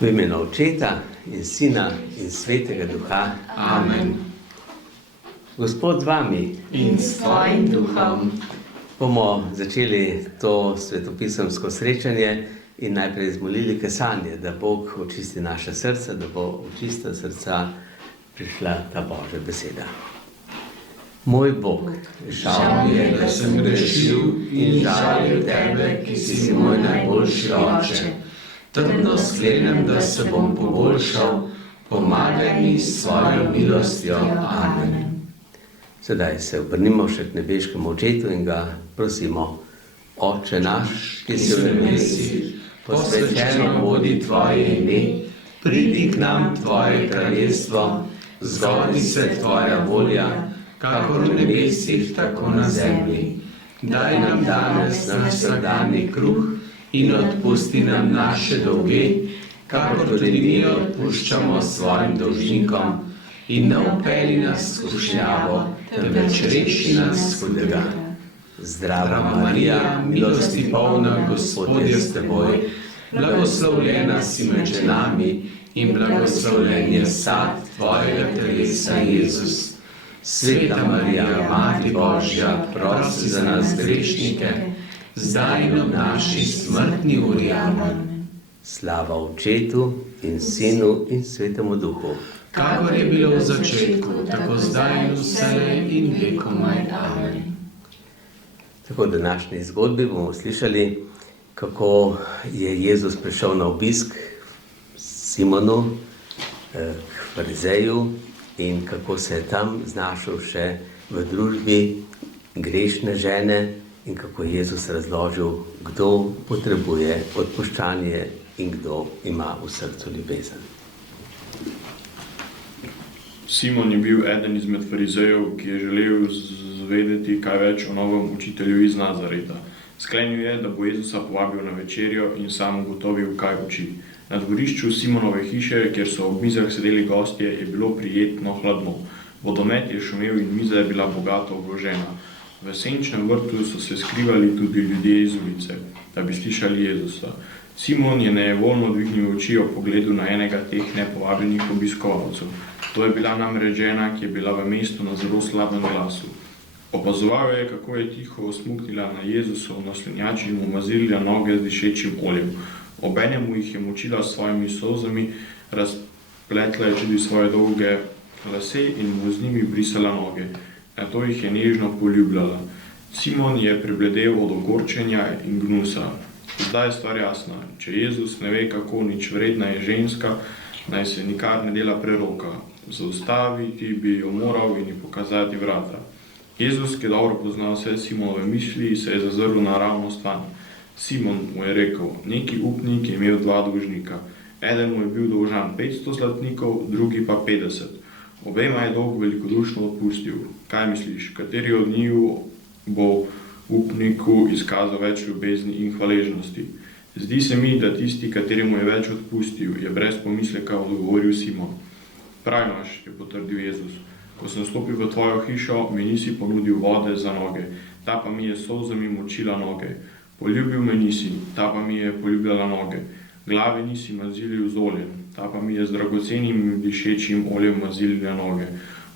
V imenu Očeta in Sina in Svetega Duha. Amen. Gospod z vami. In s tvojim duhom. Bomo začeli to svetopisemsko srečanje in najprej zmolili kesanje, da Bog očisti naše srce, da bo v čista srca prišla ta Božja beseda. Moj Bog, Žal mi je, da sem grešil in žalim tebe, ki si moj najboljši oče. Trdno sklenem, da se bom poboljšal, pomagaj mi s svojo milostjo. Amen. Sedaj se obrnimo še k nebeškemu Očetu in ga prosimo. Oče naš, ki si v nebesih, posvečeno bodi tvoje ime, pridi k nam tvoje kraljestvo, zgodi se tvoja volja, kakor v nebesih, tako na zemlji. Daj nam danes naš vsakdanji kruh in odpusti nam naše dolge, kakor tudi mi odpuščamo svojim dolžnikom, in ne vpelji nas v skušnjavo, temveč reši nas hudega. Zdrava Marija, milosti polna, Gospod je s teboj, blagoslovljena si med ženami in blagoslovljen je sad tvojega telesa, Jezus. Sveta Marija, Mati Božja, prosi za nas grešnike, zdaj in ob naši smrtni uri. Amen. Slava Očetu in Sinu in Svetemu Duhu. Kakor je bilo v začetku, tako zdaj in vselej in vekomaj. Amen. Tako v današnji zgodbi bomo slišali, kako je Jezus prišel na obisk Simonu, k farizeju, in kako se je tam znašel še v družbi grešne žene in kako je Jezus razložil, kdo potrebuje odpuščanje in kdo ima v srcu ljubezen. Simon je bil eden izmed farizejev, ki je želel zvedeti kaj več o novem učitelju iz Nazareta. Sklenil je, da bo Jezusa povabil na večerjo in sam ugotovil, kaj uči. Na dvorišču Simonove hiše, kjer so ob mizah sedeli gostje, je bilo prijetno hladno. Vodomet je šumel in miza je bila bogato obložena. V senčnem vrtu so se skrivali tudi ljudje iz ulice, da bi slišali Jezusa. Simon je nejevoljno dvignil oči ob pogledu na enega teh nepovabljenih obiskovalcev. To je bila namreč žena, ki je bila v mestu na zelo slabem glasu. Opazoval je, kako je tiho osmuknila na Jezusov naslanjač in mu mazilila noge z dišečim oljem. Obenem mu jih je močila s svojimi solzami, razpletla je tudi svoje dolge lase in mu z njimi brisala noge. Nato jih je nežno poljubljala. Simon je prebledel od ogorčenja in gnusa. Zdaj je stvar jasna. Če Jezus ne ve, kako nič vredna je ženska, naj se nikar ne dela preroka. Zaustaviti bi jo moral in ji pokazati vrata. Jezus, ki je dobro poznal vse Simonove misli, se je zazrl naravno stran. Simon mu je rekel, neki upnik je imel dva dolžnika. Eden mu je bil dolžan 500 zlatnikov, drugi pa 50. Obema je dolg velikodušno odpustil. Kaj misliš, kateri od njiju bo upniku izkazal več ljubezni in hvaležnosti? Zdi se mi, da tisti, kateremu je več odpustil, je brez pomisleka odgovoril Simon. Prav imaš, je potrdil Jezus. Ko sem stopil v tvojo hišo, mi nisi ponudil vode za noge, ta pa mi je s solzami močila noge. Poljubil me nisi, ta pa mi je poljubljala noge. Glave nisi mazilil z oljem, ta pa mi je z dragocenim dišečim oljem mazilila noge.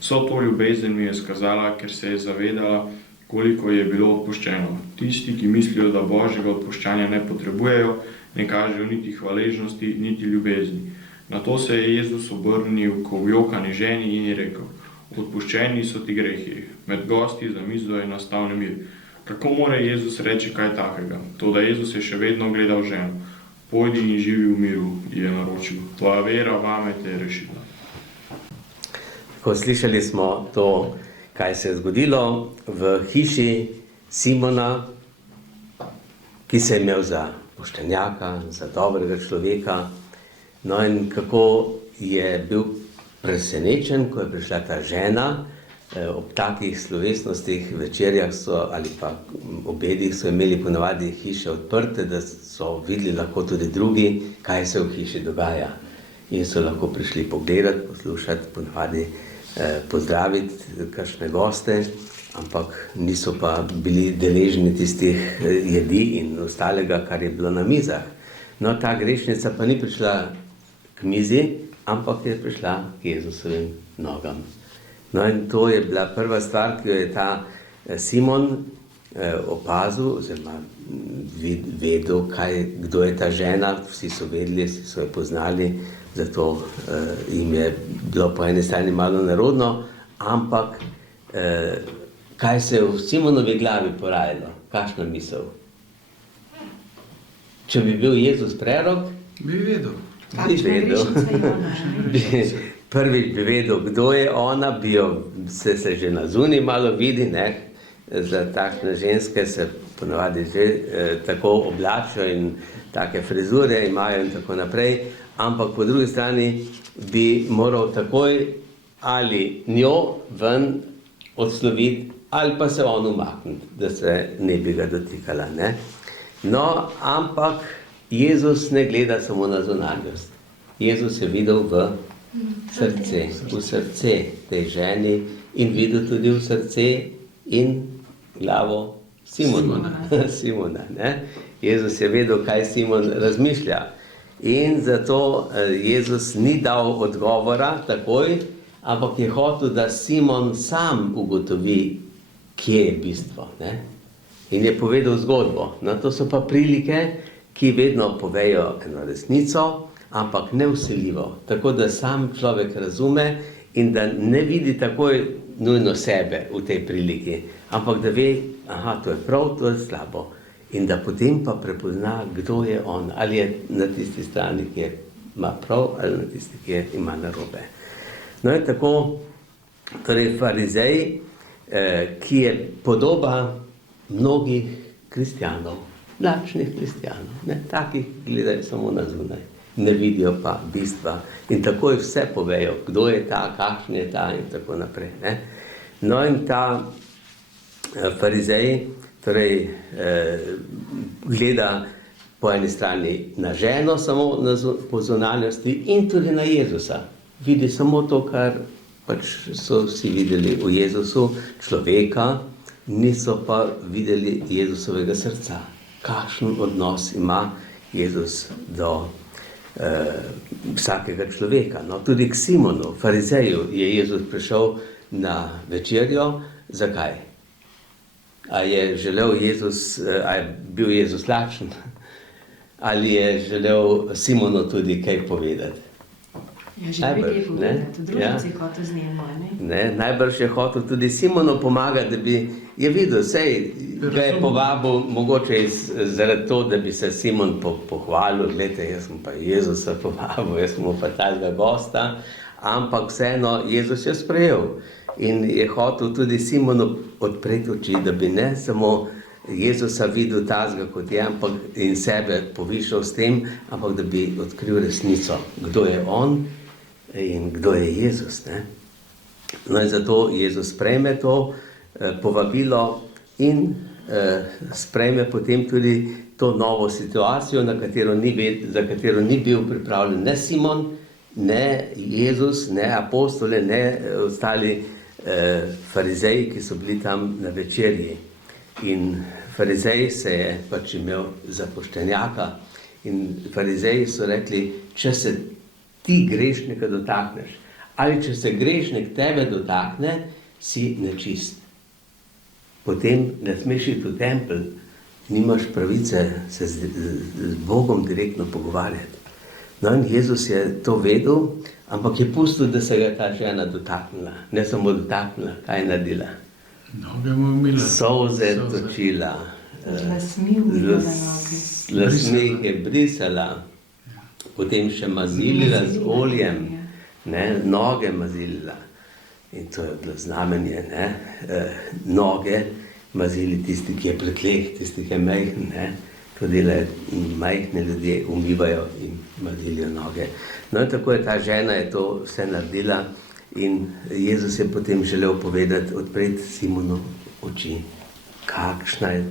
Vso to ljubezen mi je skazala, ker se je zavedala, koliko je bilo odpuščeno. Tisti, ki mislijo, da Božjega odpuščanja ne potrebujejo, ne kažejo niti hvaležnosti, niti ljubezni. Nato se je Jezus obrnil k objokani ženi in je rekel, odpuščeni so ti grehi. Med gosti za mizo je nastal nemir. Kako more Jezus reči kaj takega? Toda Jezus je še vedno gledal ženo. Pojdi in živi v miru, je naročil. Tvoja vera vame te je rešila. Ko slišali smo to, kaj se je zgodilo v hiši Simona, ki se je imel za poštenjaka, za dobrega človeka. No in kako je bil presenečen, ko je prišla ta žena. Ob takih slovesnostih, večerjah so, ali pa obedih so imeli ponavadi hiše odprte, da so videli lahko tudi drugi, kaj se v hiši dogaja. In so lahko prišli pogledati, poslušati, ponavadi pozdraviti kakšne goste, ampak niso pa bili deležni tistih jedi in ostalega, kar je bilo na mizah. No, ta grešnica pa ni prišla k mizi, ampak je prišla k Jezusovim nogam. No in to je bila prva stvar, ki jo je ta Simon opazil, oziroma vedel, kdo je ta žena, vsi so vedeli, vsi so jo poznali, zato jim je bilo po eni strani malo nerodno, ampak kaj se je v Simonovi glavi porajalo, kakšna misel? Če bi bil Jezus prerok, Bi vedel. bi vedel. Prvič bi vedel, kdo je ona, bi jo, se že na zunaj malo vidi, ne? Za takšne ženske se ponavadi že tako oblačijo in take frizure imajo in tako naprej, ampak po drugi strani bi moral takoj ali njo ven odsloviti, ali pa se on umakniti, da se ne bi ga dotikala, ne? No, ampak Jezus ne gleda samo na zunanjost. Jezus je videl v srce tej ženi in videl tudi v srce in glavo Simona, ne? Jezus je vedel, kaj Simon razmišlja. In zato Jezus ni dal odgovora takoj, ampak je hotel, da Simon sam ugotovi, kje je bistvo, ne? In je povedal zgodbo. No, to so pa prilike, ki vedno povejo eno resnico, ampak nevsiljivo. Tako da sam človek razume in da ne vidi takoj nujno sebe v tej priliki, ampak da ve, aha, to je prav, to je slabo. In da potem pa prepozna, kdo je on, ali je na tisti strani, ki ima prav, ali na tisti, ki ima narobe. No in tako, torej farizej, ki je podoba mnogih kristjanov, lačnih kristjanov, ne, takih gledajo samo na zunaj, ne vidijo pa bistva in takoj vse povejo, kdo je ta, kakšen je ta in tako naprej, ne. No in ta farizej, torej gleda po eni strani na ženo samo po zunanjosti in tudi na Jezusa. Vidi samo to, kar pač so vsi videli v Jezusu, človeka, niso pa videli Jezusovega srca. Kakšen odnos ima Jezus do vsakega človeka. No, tudi k Simonu, farizeju, je Jezus prišel na večerjo. Zakaj? A je želel Jezus, a je bil Jezus lačen? Ali je želel Simonu tudi kaj povedati? Ja, že nekaj povedati, družici je hotel z njim, ne? Najbrž je hotel tudi Simonu pomagati, da bi je videl, sej ga je povabil, mogoče zaradi to, da bi se Simon pohvalil, glejte, jaz sem pa Jezusa povabil, jaz sem pa tega gosta, ampak vseeno Jezus je sprejel in je hotel tudi Simonu odpreti oči, da bi ne samo Jezusa videl tazga kot je, ampak in sebe povišal s tem, ampak da bi odkril resnico, kdo je on in kdo je Jezus, ne? No in zato Jezus sprejme to povabilo in sprejme potem tudi to novo situacijo, za katero ni bil pripravljen ne Simon, ne Jezus, ne apostole, ne ostali farizeji, ki so bili tam na večerji. In farizej se je pač imel za poštenjaka in farizeji so rekli, če se ti grešnika dotakneš, ali če se grešnik tebe dotakne, si nečist. Potem ne smeš iti v tempelj, nimaš pravice se z Bogom direktno pogovarjati. No in Jezus je to vedel, ampak je pustil, da se ga ta žena dotaknila. Ne samo dotaknila, kaj je naredila? Noge mu umila. Solze točila. Lasmi je brisala, potem še mazilila z oljem, ne, noge mazilila. In to je bilo znamenje, ne, noge mazili tisti, ki je prekleh, tisti, ki je majhen, ne. To delajo majhne ljudje, umivajo in mazilijo noge. No in tako je ta žena je to vse naredila in Jezus je potem želel povedati, odpreti Simonu oči, kakšna je,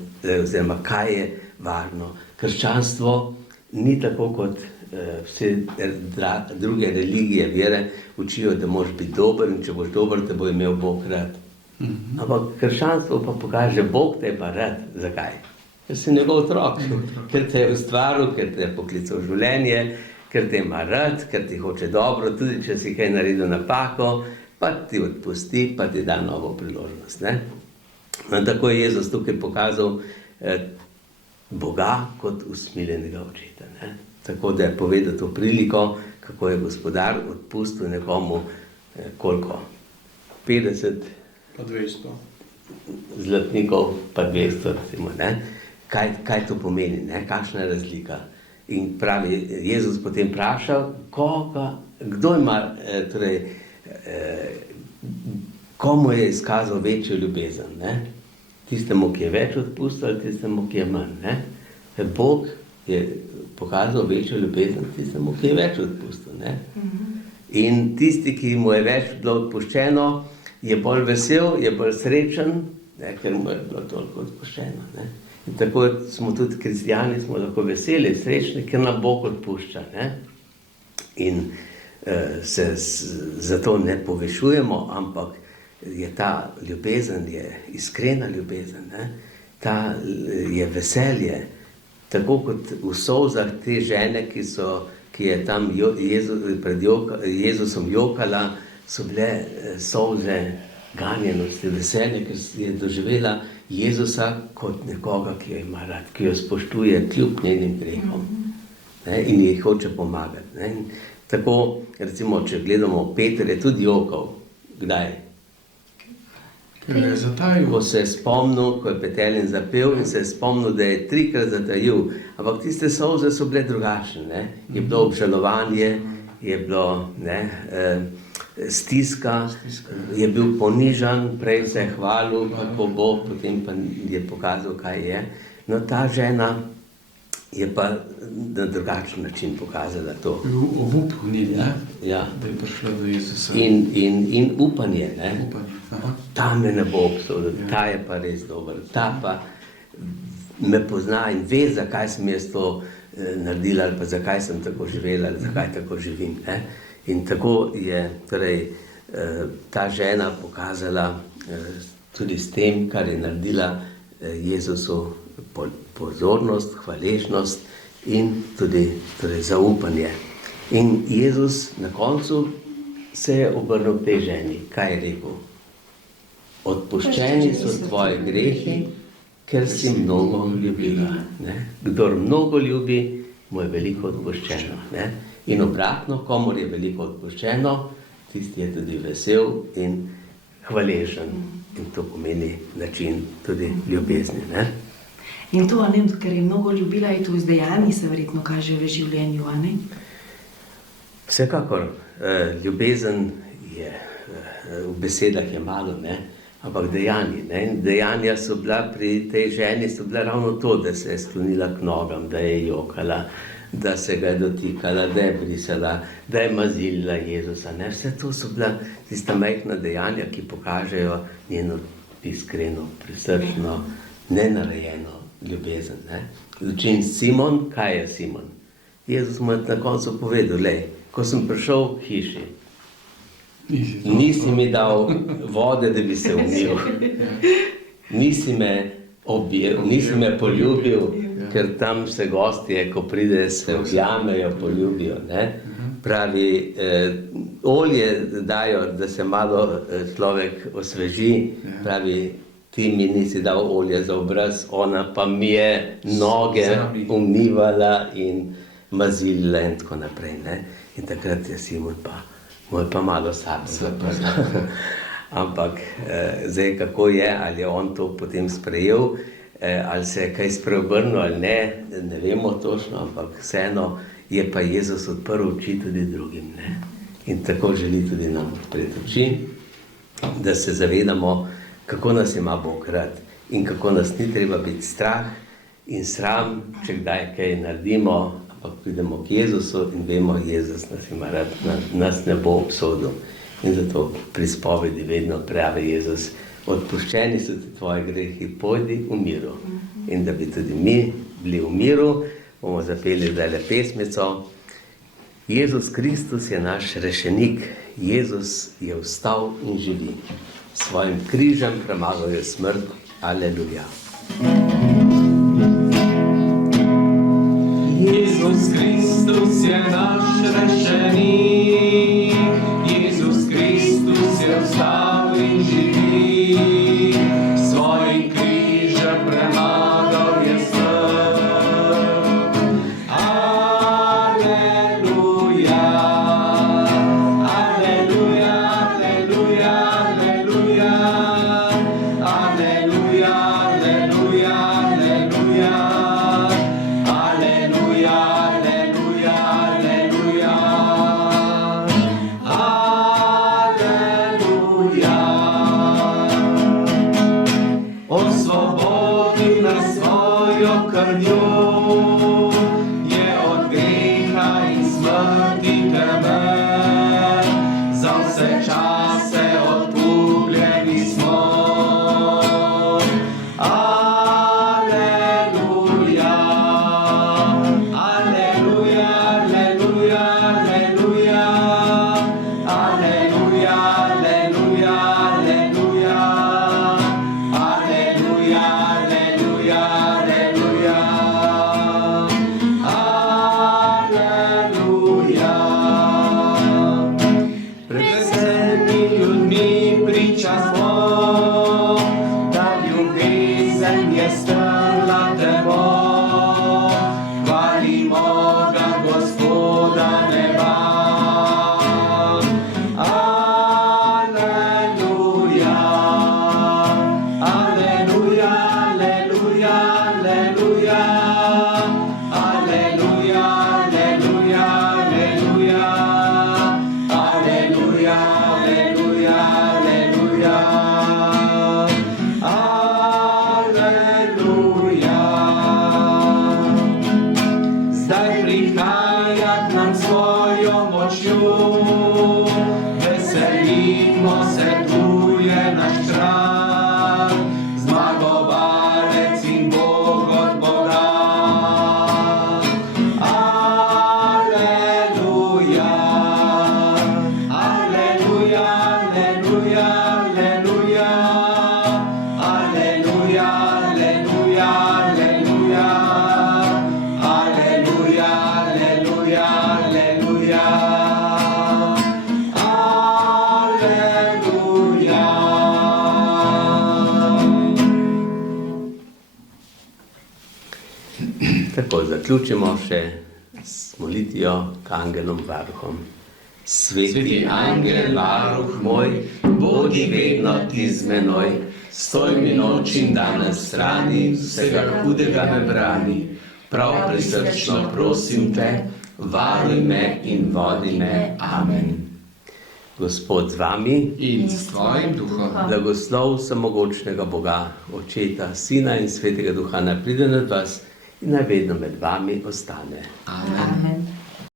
oziroma kaj je varno. Krščanstvo ni tako kot vse druge religije, vere učijo, da moraš biti dober in če boš dober, te bo imel Bog rad. Ampak krščanstvo pa pokaže, Bog te pa rad. Zakaj? Ker si njegov otrok, ker te je ustvaril, ker te je poklical v življenje, ker te ima rad, ker ti hoče dobro, tudi če si kaj naredil napako, pa ti odpusti, pa ti da novo priložnost. Ne? No, tako je Jezus tukaj pokazal Boga kot usmiljenega očeta. Ne? Tako da je povedal to priliko, kako je gospodar odpustil nekomu koliko? 50 Pa 200. zlatnikov, pa 200, recimo, ne? Kaj to pomeni, ne? Kakšna je razlika? In pravi, Jezus potem vprašal, kdo ima, komu je izkazal večjo ljubezen, ne? Tistemu, ki je več odpustil, ali tistemu, ki je manj, ne? Bog je pokazal večjo ljubezen tistemu, ki je več odpustil, ne? In tisti, ki mu je več bilo odpuščeno, je bolj vesel, je bolj srečen, ne? Ker mu je bilo toliko odpuščeno, ne? In tako smo tudi kristjani, smo lahko veseli, srečni, ker nam Bog odpušča, ne? In se zato ne povešujemo, ampak je ta ljubezen, je iskrena ljubezen, ne? Ta je veselje, tako kot v solzah te žene, ki je tam pred Jezusom jokala, so bile solze ganjenosti, veselje, ker je doživela Jezusa kot nekoga, ki jo ima rad, ki jo spoštuje kljub njenim grehom, ne? In ji hoče pomagati, ne? In tako, recimo, če gledamo, Peter je tudi jokal. Kdaj? Ko se je spomnil, ko je Petelin zapel in se je spomnil, da je 3-krat zatajil. Ampak tiste solze so bile drugačne, ne? Je bilo obžalovanje, je bilo stiska, je bil ponižan, prej se je hvalil, kako bo, potem pa je pokazal, kaj je. No, ta žena je pa na drugačen način pokazala to. Obup v njej, ne? Ja. Da je prišla do Jezusa. In upanje, ne? Upanje. Ta me ne bo obsodil, ta je pa res dober, ta pa me pozna in ve, zakaj sem jaz to naredila, ali pa zakaj sem tako živela, ali zakaj tako živim, ne? In tako je torej ta žena pokazala tudi s tem, kar je naredila Jezusu pozornost, hvaležnost in tudi torej zaupanje. In Jezus na koncu se je obrnil k tej ženi. Kaj je rekel? Odpuščeni so tvoji grehi, ker si mnogo ljubila. Ne? Kdor mnogo ljubi, mu je veliko odpuščeno. Ne? In obratno, komor je veliko odpuščeno, tisti je tudi vesel in hvaležen. In to pomeni način tudi ljubezni. Ne? In to, ne, ker je mnogo ljubila, je to z dejanji se verjetno kaže v življenju, a ne? Vsekakor, ljubezen je, v besedah je malo, ne? Ampak dejanji, ne? Dejanja so bila pri tej ženi, so bila ravno to, da se je sklonila k nogam, da je jokala, da se ga je dotikala, da je brisala, da je mazilila Jezusa, ne? Vse to so bila tista majhna dejanja, ki pokažejo njeno iskreno, prisrčno, nenarejeno ljubezen, ne? Učin Simon, kaj je Simon? Jezus mu je na koncu povedal, lej, ko sem prišel v hiši, nisi mi dal vode, da bi se umil, nisi me objel, nisi me poljubil, ker tam se gostje, ko pride, se objamejo, poljubijo, ne? Pravi, olje dajo, da se malo človek osveži, pravi, ti mi nisi dal olje za obraz, ona pa mi je noge umivala in mazilila in tako naprej, ne? In takrat je Simon pa, mu je pa malo srce zaprlo. Ampak zdaj, kako je, ali je on to potem sprejel, ali se je kaj spreobrnil ali ne, ne vemo točno, ampak vseeno je pa Jezus odprl oči tudi drugim, ne? In tako želi tudi nam odpreti oči, da se zavedamo, kako nas ima Bog rad in kako nas ni treba biti strah in sram, če kdaj kaj naredimo, ampak pridemo k Jezusu in vemo, Jezus nas ima rad, nas ne bo obsodil. In zato pri spovedi vedno pravi Jezus, odpuščeni so ti tvoji grehi, pojdi v miru. In da bi tudi mi bili v miru, bomo zapeli zdajle pesmico. Jezus Kristus je naš rešenik, Jezus je vstal in živi. Svojim križem premagal je smrt. Aleluja. Jezus Kristus je je naš rešenik, Jezus Kristus je vstal in živi, svojim križem premagal je smrt. Aleluja, aleluja, aleluja, aleluja, aleluja, aleluja, aleluja, aleluja, aleluja, aleluja, aleluja. Osvobodi nas svojo krvjo, je od greha in smrti teme, za vse čase odkupljeni smo. Aleluja, aleluja, aleluja, aleluja, aleluja, aleluja, aleluja, aleluja, aleluja, aleluja, aleluja. Pred vsemi ljudmi priča smo, da ljubezen je strla temo. Hvalimo ga, Gospoda neba. Aleluja, aleluja, aleluja, aleluja, aleluja, aleluja, aleluja, aleluja, aleluja, aleluja, aleluja. Zdaj prihaja k nam svojo močjo, veselimo se, tu je naš kralj, zmagovalec in Bog od Boga. Aleluja, aleluja, aleluja, aleluja, aleluja, aleluja, aleluja, aleluja, aleluja, aleluja, Tako zaključimo še s molitvijo k angelom varuhom. Sveti angel, varuh moj, bodi vedno ti z menoj, stoj mi noč in dan na strani, vsega hudega me brani. Prav prisrčno prosim te, varuj me in vodi me. Amen. Gospod z vami, In s tvojim duhom. blagoslov vsemogočnega Boga, Očeta, Sina in Svetega Duha naj pride nad vas in naj vedno med vami ostane. Amen. Amen.